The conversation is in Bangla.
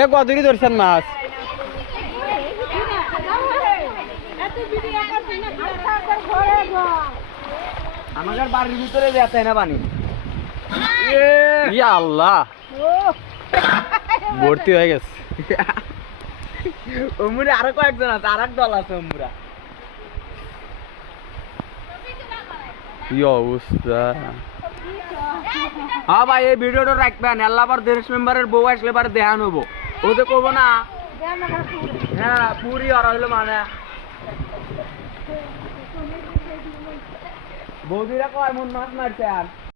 এ কতরি ধরছেন মাছ? আমাদের বাড়ির ভিতরে যেতে না পানি। ইয়া আল্লাহ, ভর্তি হয়ে গেছে। ওমুরে আরো কয়েকজন আছে, আর এক দল আছে ওমুরা। কি অবস্থা! হ্যাঁ ভাই, এই ভিডিওটা রাখবেন। আল্লাহ আবার দেশ মেম্বারের বউ আসলে এবার দেখান হবো। ও তো কব না, হ্যাঁ পুরি আর হইলো মানে বৌদিরা কয় মন মাছ মারছে আর